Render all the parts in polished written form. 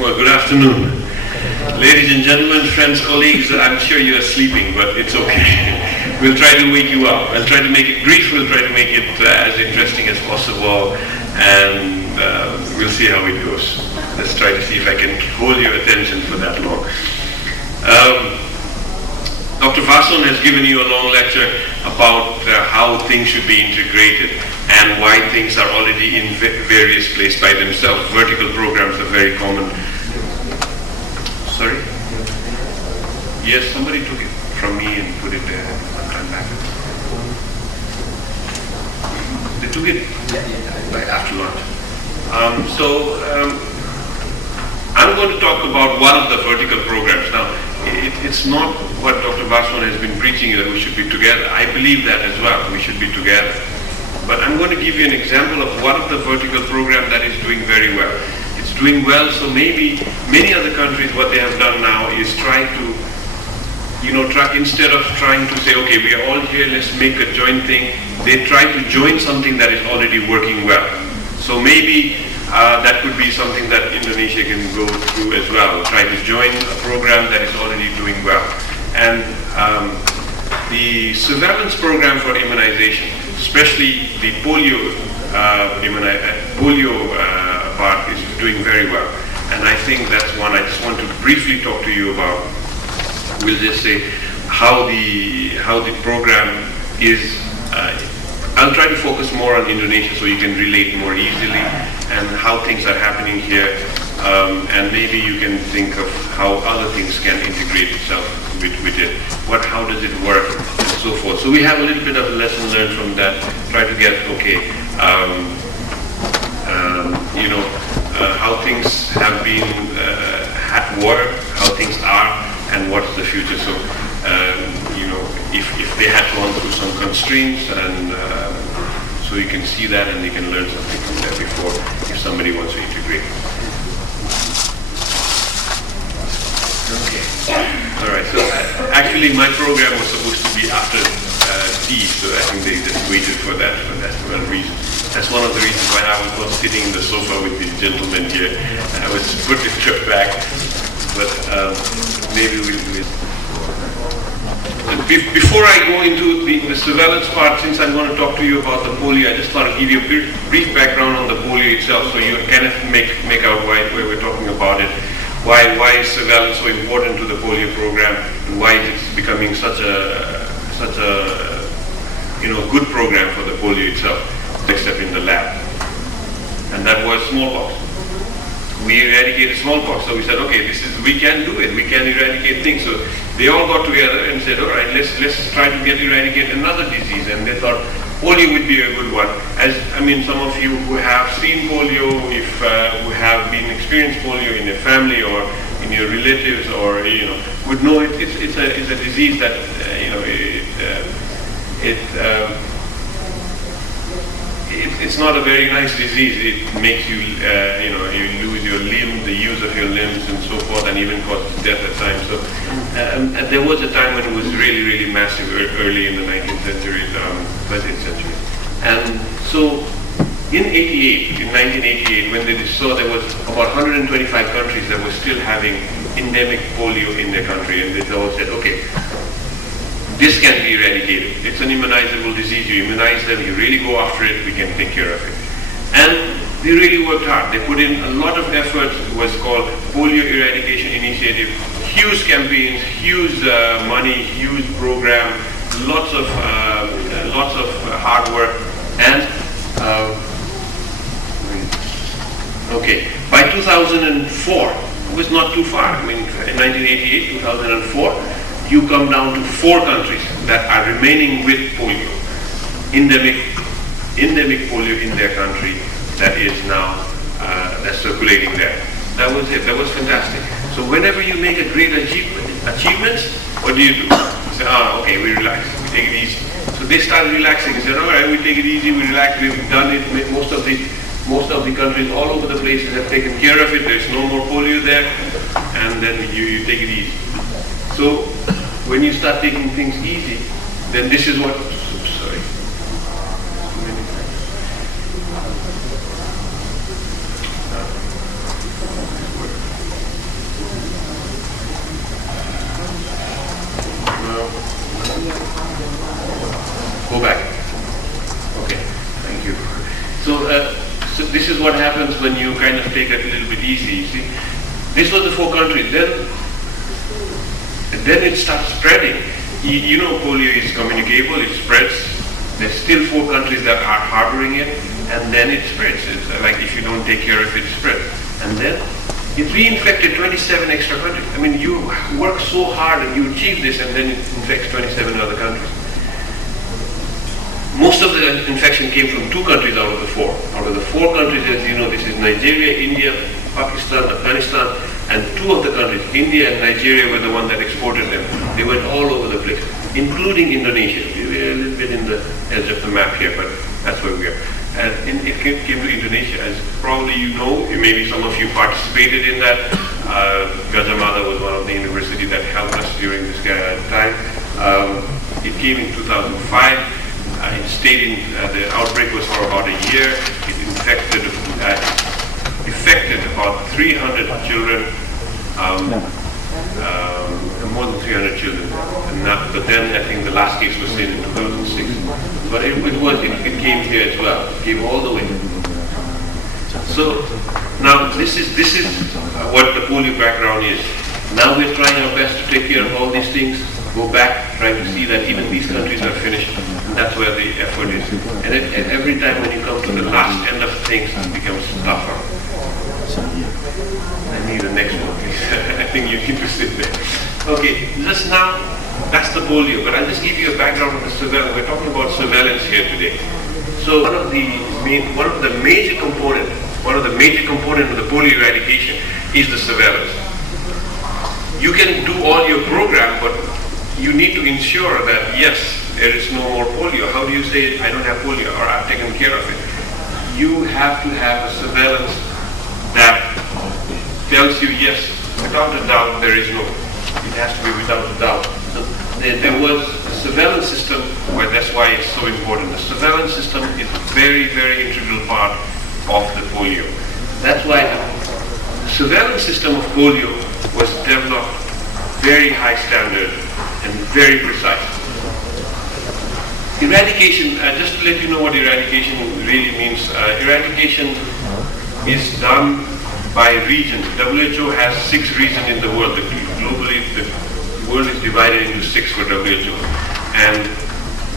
Well, good afternoon. Ladies and gentlemen, friends, colleagues, I'm sure you are sleeping, but it's okay. We'll try to wake you up. I'll try to make it brief, we'll try to make it as interesting as possible, and we'll see how it goes. Let's try to see if I can hold your attention for that long. Dr. Bardan has given you a long lecture about how things should be integrated and why things are already in various places by themselves. Vertical programs are very common. Sorry? Yes, somebody took it from me and put it there sometime back. They took it right after lunch. I'm going to talk about one of the vertical programs. Now, it's not what Dr. Bardan has been preaching that we should be together. I believe that as well, we should be together. But I'm going to give you an example of one of the vertical programs that is doing very well. It's doing well, so maybe many other countries, what they have done now is try to, instead of trying to say, okay, we are all here, let's make a joint thing, they try to join something that is already working well. So maybe that could be something that Indonesia can go through as well, try to join a program that is already doing well. And the surveillance program for immunization, especially the polio part, is doing very well. And I think that's one I just want to briefly talk to you about. We'll just say how the program is. I'll try to focus more on Indonesia so you can relate more easily and how things are happening here, and maybe you can think of how other things can integrate itself with it. How does it work, and so forth. So we have a little bit of a lesson learned from that. Try to get how things have been at work, how things are, and what's the future. So if they had gone through some constraints, and so you can see that and you can learn something from that before if somebody wants to integrate. Okay. All right. So actually, my program was supposed to be after tea, so I think they just waited for that one reason. That's one of the reasons why I was not sitting in the sofa with these gentlemen here. I was put the trip back, but maybe we'll. Before I go into the surveillance part, since I'm going to talk to you about the polio, I just thought I'd give you a brief background on the polio itself, so you kind of make out why we're talking about it. Why is surveillance so important to the polio program, and why is it becoming such a good program for the polio itself, except in the lab. And that was smallpox. We eradicated smallpox, so we said, okay, we can do it, we can eradicate things. So they all got together and said, all right, let's try to eradicate another disease. And they thought polio would be a good one. Some of you who have seen polio, who have been experienced polio in your family or in your relatives, or would know it's a disease that it's not a very nice disease. It makes you, you lose your limb, the use of your limbs and so forth, and even causes death at times. So there was a time when it was really, really massive early in the 19th century, 20th century. And so in 1988, when they saw there was about 125 countries that were still having endemic polio in their country, and they all said, okay, this can be eradicated. It's an immunizable disease. You immunize them, you really go after it, we can take care of it. And they really worked hard. They put in a lot of effort. It was called Polio Eradication Initiative. Huge campaigns, huge money, huge program, lots of hard work. And by 2004, it was not too far. In 1988, 2004. You come down to 4 countries that are remaining with polio, endemic polio in their country that is now that's circulating there. That was it. That was fantastic. So whenever you make a great achievements, what do? You say, okay, we relax, we take it easy. So they start relaxing. They said, all right, we take it easy, we relax, we've done it. Most of the countries all over the places have taken care of it. There's no more polio there, and then you take it easy. So when you start taking things easy, then this is what, sorry. when you kind of take it a little bit easy. You see, this was the 4 countries. Then it starts spreading. You know, polio is communicable, it spreads. There's still 4 countries that are harboring it, and then it spreads. It's like if you don't take care of it, it spreads. And then it reinfected 27 extra countries. I mean, you work so hard and you achieve this, and then it infects 27 other countries. Most of the infection came from 2 countries out of the 4. Out of the 4 countries, as you know, this is Nigeria, India, Pakistan, Afghanistan, and 2 of the countries, India and Nigeria, were the ones that exported them. They went all over the place, including Indonesia. We're a little bit in the edge of the map here, but that's where we are. And it came to Indonesia, as probably you know, maybe some of you participated in that. Gadjah Mada was one of the universities that helped us during this time. It came in 2005. It stayed in, the outbreak was for about a year. It affected about 300 children, more than 300 children. But then I think the last case was seen in 2006. But it came here as well. It came all the way. So now this is what the polio background is. Now we're trying our best to take care of all these things. Go back, try to see that even these countries are finished, and that's where the effort is. And every time when you come to the last end of things, it becomes tougher. I need the next one, please. I think you need to sit there. Okay, just now, that's the polio, but I'll just give you a background of the surveillance. We're talking about surveillance here today. So one of the major components of the polio eradication is the surveillance. You can do all your program, but you need to ensure that, yes, there is no more polio. How do you say, I don't have polio, or I've taken care of it? You have to have a surveillance that tells you, yes, without a doubt, there is no. It has to be without a doubt. So there was a surveillance system, where that's why it's so important. The surveillance system is a very, very integral part of the polio. That's why the surveillance system of polio was developed very high standard and very precise. Eradication, just to let you know what eradication really means, eradication is done by regions. WHO has 6 regions in the world. Globally, the world is divided into 6 for WHO. And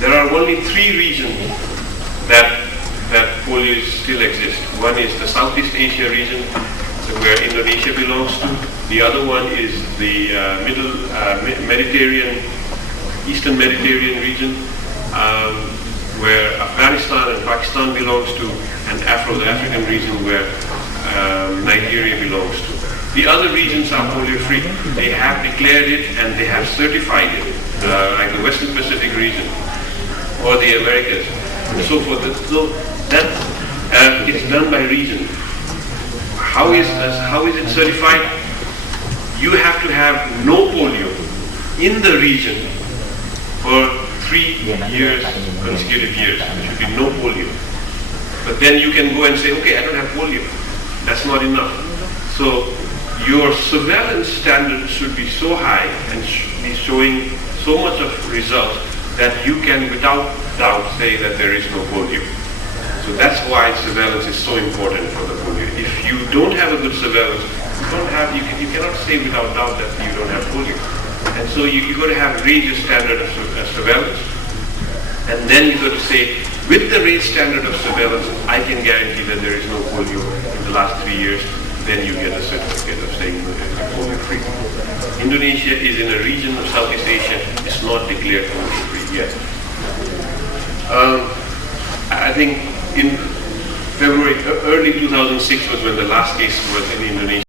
there are only 3 regions that polio still exists. One is the Southeast Asia region, where Indonesia belongs to. The other one is the Eastern Mediterranean region, where Afghanistan and Pakistan belongs to, and the African region where Nigeria belongs to. The other regions are polio-free. They have declared it and they have certified it, like the Western Pacific region or the Americas and so forth. So that it's done by region. How is it certified? You have to have no polio in the region for 3 years, consecutive years. There should be no polio. But then you can go and say, okay, I don't have polio. That's not enough. So your surveillance standards should be so high and should be showing so much of results that you can without doubt say that there is no polio. So that's why surveillance is so important for the polio. If you don't have a good surveillance, you cannot say without doubt that you don't have polio. And so you've got to have raised standard of surveillance. And then you've got to say, with the raised standard of surveillance, I can guarantee that there is no polio in the last 3 years. Then you get a certificate of saying that it's polio-free. Indonesia is in a region of Southeast Asia. It's not declared polio-free yet. I think in early 2006 was when the last case was in Indonesia.